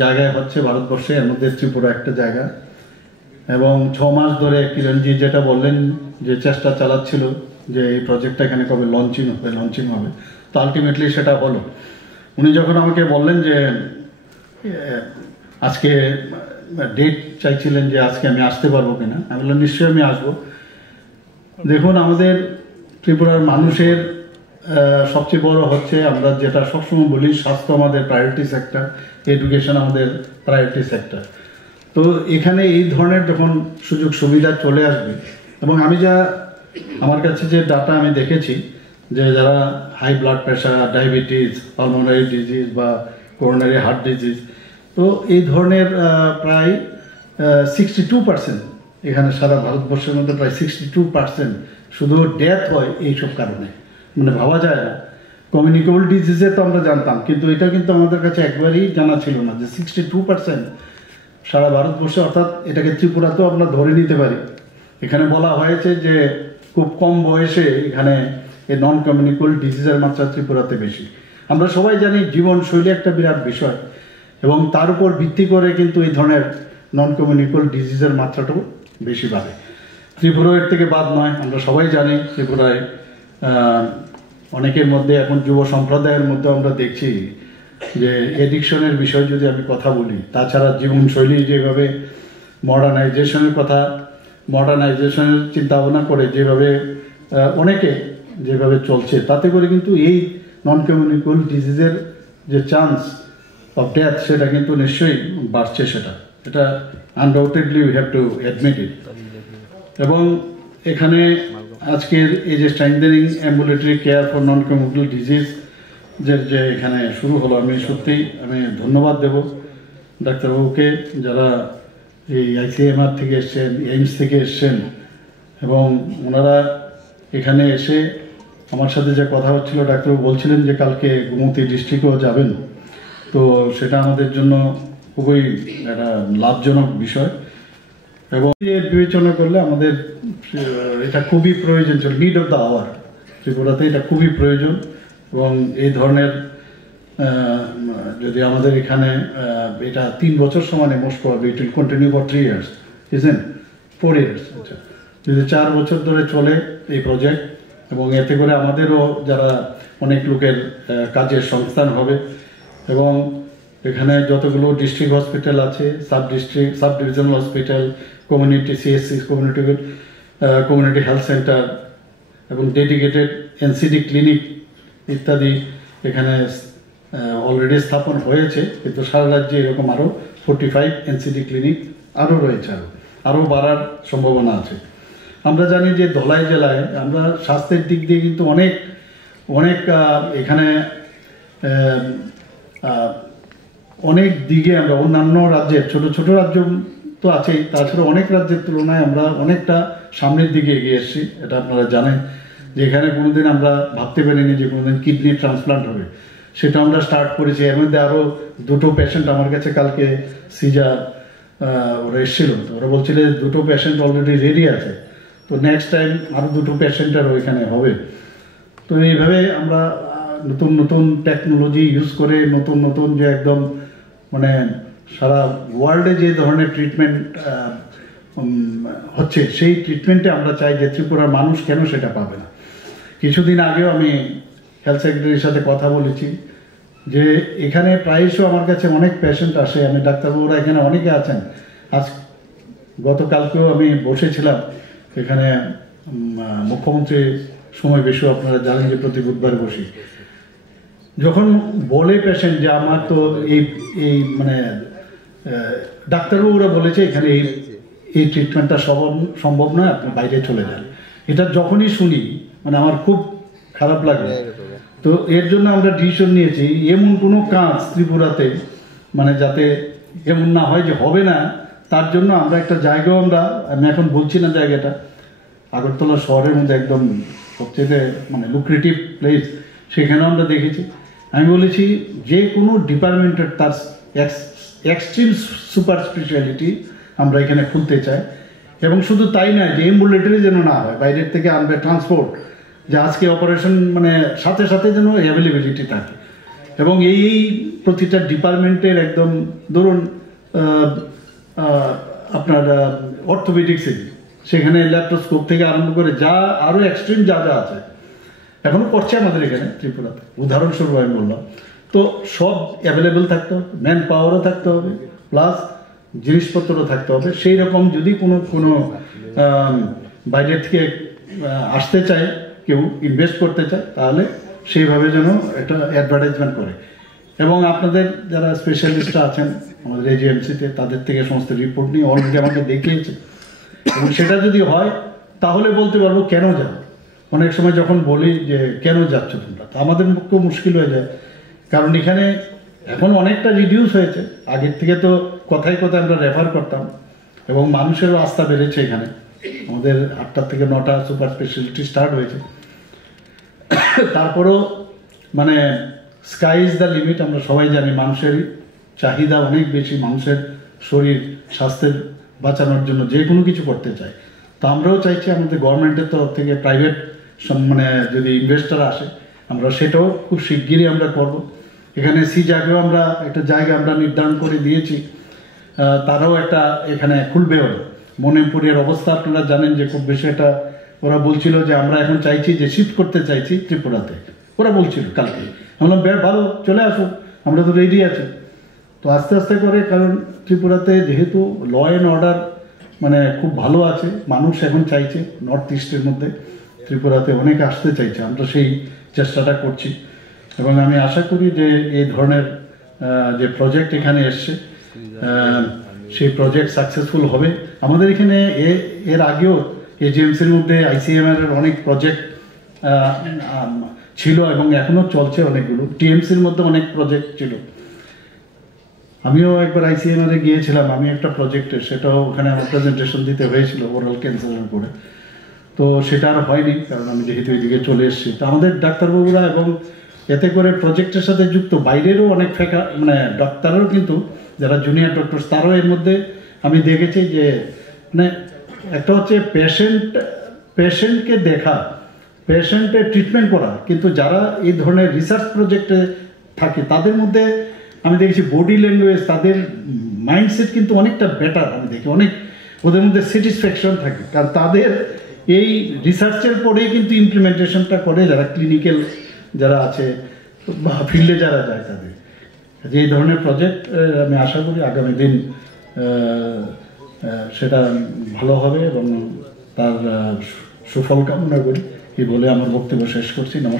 জায়গায় হচ্ছে ভারতবর্ষে, এর মধ্যে ত্রিপুরা একটা জায়গা। এবং 6 মাস ধরে কিরণজি যেটা বললেন যে চেষ্টা চালাচ্ছিল যে এই প্রজেক্টটা এখানে কবে লঞ্চিং হবে, তো আলটিমেটলি সেটা হলো। উনি যখন আমাকে বললেন যে আজকে ডেট চাইছিলেন যে আজকে আমি আসতে পারবো কিনা, আমি বললাম নিশ্চয়ই আমি আসবো। দেখুন, আমাদের ত্রিপুরার মানুষের সবচেয়ে বড় হচ্ছে, আমরা যেটা সবসময় বলি, স্বাস্থ্য আমাদের প্রায়োরিটি সেক্টর, এডুকেশন আমাদের প্রায়োরিটি সেক্টর। তো এখানে এই ধরনের যখন সুযোগ সুবিধা চলে আসবে, এবং আমি আমার কাছে যে ডাটা আমি দেখেছি যে যারা high blood pressure, diabetes, pulmonary disease বা করোনারি হার্ট ডিজিজ, তো এই ধরনের প্রায় 62% এখানে সারা ভারতবর্ষের মধ্যে প্রায় 62% শুধু ডেথ হয় এইসব কারণে। মানে ভাবা যায় না। কমিউনিকেবল ডিজিজে তো আমরা জানতাম, কিন্তু এটা কিন্তু আমাদের কাছে একবারই জানা ছিল না যে 62% সারা ভারতবর্ষে, অর্থাৎ এটাকে ত্রিপুরাতেও আমরা ধরে নিতে পারি। এখানে বলা হয়েছে যে খুব কম বয়সে এখানে এই নন কমিউনিকেবল ডিজিজের মাত্রা ত্রিপুরাতে বেশি। আমরা সবাই জানি জীবনশৈলী একটা বিরাট বিষয়, এবং তার উপর ভিত্তি করে কিন্তু এই ধরনের নন কমিউনিকেবল ডিজিজের মাত্রাটাও বেশি বাড়ে। ত্রিপুরা এর থেকে বাদ নয়। আমরা সবাই জানি ত্রিপুরায় অনেকের মধ্যে, এখন যুব সম্প্রদায়ের মধ্যে আমরা দেখছি যে এডিকশনের বিষয়ে যদি আমি কথা বলি, তাছাড়া জীবনশৈলী যেভাবে মডার্নাইজেশনের চিন্তা ভাবনা করে যেভাবে অনেকে যেভাবে চলছে, তাতে করে কিন্তু এই নন কমিউনিকেবল ডিজিজের যে চান্স অফ ডেথ সেটা কিন্তু নিশ্চয়ই বাড়ছে। এটা undoubtedly we have to admit it. এবং এখানে আজকের এই যে strengthening ambulatory care for non communicable disease যে এখানে শুরু হলো, আমি ধন্যবাদ দেব ডাক্তারবাবুকে, যারা এই ICMR থেকে এসছেন, এইমস থেকে এসছেন, এবং ওনারা এখানে এসে আমার সাথে যে কথা হচ্ছিল, ডাক্তারবাবু বলছিলেন যে কালকে গোমতী ডিস্ট্রিক্টেও যাবেন। তো সেটা আমাদের জন্য খুবই একটা লাভজনক বিষয়, এবং বিবেচনা করলে আমাদের এটা খুবই প্রয়োজন ছিল, নিড অফ দ্য আওয়ার। ত্রিপুরাতে এটা খুবই প্রয়োজন। এবং এই ধরনের যদি আমাদের এখানে এটা 3 বছর সমানে, most probably it will continue for 3 years, isn't 4 years। আচ্ছা, যদি 4 বছর ধরে চলে এই প্রজেক্ট, এবং এতে করে আমাদেরও যারা অনেক লোকের কাজের সংস্থান হবে, এবং এখানে যতগুলো ডিস্ট্রিক্ট হসপিটাল আছে, sub divisional hospital, community CSC, community health centre, এবং ডেডিকেটেড NCD ক্লিনিক ইত্যাদি এখানে অলরেডি স্থাপন হয়েছে। কিন্তু সারা রাজ্যে এরকম আরও 45 NCD ক্লিনিক আরও রয়েছে, আরও বাড়ার সম্ভাবনা আছে। আমরা জানি যে ধলাই জেলায় আমরা স্বাস্থ্যের দিক দিয়ে কিন্তু অনেক এখানে অনেক দিকে আমরা অন্যান্য রাজ্যের, ছোট ছোট রাজ্য তো আছেই, তাছাড়া অনেক রাজ্যের তুলনায় আমরা অনেকটা সামনের দিকে এগিয়ে এসেছি। এটা আপনারা জানেন যে এখানে কোনোদিন আমরা ভাবতে পারিনি যে কোনোদিন কিডনি ট্রান্সপ্লান্ট হবে, সেটা আমরা স্টার্ট করেছি। এর মধ্যে আরও 2টো পেশেন্ট আমার কাছে কালকে সিজার ওরা এসেছিল, তো ওরা বলছিল 2টো পেশেন্ট অলরেডি রেডি আছে, তো নেক্সট টাইম আরও 2টো পেশেন্টের ওইখানে হবে। তো এইভাবে আমরা নতুন নতুন টেকনোলজি ইউজ করে নতুন যে একদম মানে সারা ওয়ার্ল্ডে যে ধরনের ট্রিটমেন্ট হচ্ছে, সেই ট্রিটমেন্টে আমরা চাই যে ত্রিপুরার মানুষ কেন সেটা পাবে না। কিছুদিন আগেও আমি হেলথ সেক্রেটারির সাথে কথা বলেছি যে এখানে প্রায়শ আমার কাছে অনেক পেশেন্ট আসে, আমি ডাক্তারবাবুরা এখানে অনেকে আছেন। গতকালকেও আমি বসেছিলাম এখানে, মুখ্যমন্ত্রী সময় বেশি, আপনারা জানেন যে প্রতি বুধবার বসি। যখন বলে পেশেন্ট যে আমার তো এই মানে ডাক্তারবাবুরা বলেছে এখানে এই ট্রিটমেন্টটা সম্ভব না, আপনি বাইরে চলে যান, এটা যখনই শুনি মানে আমার খুব খারাপ লাগে। তো এর জন্য আমরা ডিসিশন নিয়েছি এমন কোনো কাজ ত্রিপুরাতে মানে যাতে এমন না হয় যে হবে না, তার জন্য আমরা একটা জায়গাও আমি এখন বলছি না জায়গাটা, আগরতলা শহরের মধ্যে একদম সবচেয়ে মানে লুক্রেটিভ প্লেস, সেখানেও আমরা দেখেছি। আমি বলেছি যে কোনো ডিপার্টমেন্টের তার এক্সট্রিম সুপার স্পেশালিটি আমরা এখানে খুলতে চাই। এবং শুধু তাই নয় যে অ্যাম্বুলেটরি যেন না হয়, বাইরের থেকে আনবে ট্রান্সপোর্ট, যে আজকে অপারেশন মানে সাথে সাথে যেন অ্যাভেলেবিলিটি থাকে। এবং এই প্রতিটা ডিপার্টমেন্টের একদম ধরুন আপনার অর্থোপেডিক্সে সেখানে ল্যাপ্টোস্কোপ থেকে আরম্ভ করে যা আরও এক্সট্রিম যা যা আছে এখনও করছে আমাদের এখানে ত্রিপুরাতে, উদাহরণস্বরূপ আমি বললাম। তো সব অ্যাভেলেবেল থাকতে হবে, ম্যান পাওয়ারও থাকতে হবে, প্লাস জিনিসপত্রও থাকতে হবে। সেই রকম যদি কোনো বাইরের থেকে আসতে চায়, কেউ ইনভেস্ট করতে চায়, তাহলে সেইভাবে যেন একটা অ্যাডভার্টাইজমেন্ট করে। এবং আপনাদের যারা স্পেশালিস্টরা আছেন আমাদের এজিএমসিতে, তাদের থেকে সমস্ত রিপোর্ট নিয়ে অলরেডি আমাকে দেখিয়েছে, এবং সেটা যদি হয় তাহলে বলতে পারবো কেন যাও। অনেক সময় যখন বলি যে কেন যাচ্ছ তোমরা, তো আমাদের খুব মুশকিল হয়ে যায়, কারণ এখানে এখন অনেকটা রিডিউস হয়েছে। আগের থেকে তো কথায় কথায় আমরা রেফার করতাম, এবং মানুষেরও আস্থা বেড়েছে। এখানে আমাদের 8টা থেকে 9টা সুপার স্পেশালিটি স্টার্ট হয়েছে। তারপরেও মানে স্কাই ইজ দ্য লিমিট, আমরা সবাই জানি। মানুষের চাহিদা অনেক বেশি, মানুষের শরীর স্বাস্থ্যের বাঁচানোর জন্য যে কোনো কিছু করতে চায়। তো আমরাও চাইছি আমাদের গভর্নমেন্টের তরফ থেকে প্রাইভেট মানে যদি ইনভেস্টর আসে, আমরা সেটাও খুব শিগগিরই আমরা করব। এখানে সিজাকেও আমরা একটা জায়গা আমরা নির্ধারণ করে দিয়েছি, তারাও একটা এখানে খুলবেও। মণিপুরের অবস্থা আপনারা জানেন যে খুব বেশি একটা, ওরা বলছিল যে আমরা এখন চাইছি যে শিফট করতে চাইছি ত্রিপুরাতে, ওরা বলছিল কালকে। আমরা ভালো, চলে আসুন, আমরা তো রেডি আছি। তো আস্তে আস্তে করে, কারণ ত্রিপুরাতে যেহেতু ল অ্যান্ড অর্ডার মানে খুব ভালো আছে, মানুষ এখন চাইছে নর্থ ইস্টের মধ্যে ত্রিপুরাতে অনেকে আসতে চাইছে, আমরা সেই চেষ্টাটা করছি। এবং আমি আশা করি যে এই ধরনের যে প্রজেক্ট এখানে এসছে, সেই প্রজেক্ট সাকসেসফুল হবে। আমাদের এখানে এর আগেও এজিএমসির মধ্যে আইসিএমআর এর অনেক প্রজেক্ট ছিল, এবং এখনও চলছে অনেকগুলো। টিএমসির মধ্যে অনেক প্রজেক্ট ছিল। আমিও একবার আইসিএমআর-এ গিয়েছিলাম, আমি একটা প্রজেক্টে, সেটাও ওখানে আমার প্রেজেন্টেশন দিতে হয়েছিল ওরাল ক্যান্সারের উপরে। তো সেটা আর হয়নি, কারণ আমি যেহেতু এদিকে চলে এসেছি। তো আমাদের ডাক্তারবাবুরা এবং এতে করে প্রজেক্টের সাথে যুক্ত বাইরেরও অনেক মানে ডাক্তারও কিন্তু যারা জুনিয়র ডক্টর, তারাও এর মধ্যে আমি দেখেছি যে মানে একটা হচ্ছে পেশেন্টকে দেখা, পেশেন্টের ট্রিটমেন্ট করা, কিন্তু যারা এই ধরনের রিসার্চ প্রজেক্টে থাকে তাদের মধ্যে আমি দেখেছি বডি ল্যাঙ্গুয়েজ, তাদের মাইন্ডসেট কিন্তু অনেকটা বেটার। আমি দেখি অনেক ওদের মধ্যে স্যাটিসফ্যাকশন থাকে, কারণ তাদের এই রিসার্চের পরেই কিন্তু ইমপ্লিমেন্টেশনটা করে যারা ক্লিনিক্যাল যারা আছে বা ফিল্ডে যারা যায় তাদের। যে এই ধরনের প্রজেক্ট আমি আশা করি আগামী দিন সেটা ভালো হবে, এবং তার সুফল কামনা করি। এই বলে আমার বক্তব্য শেষ করছি। নমস্কার।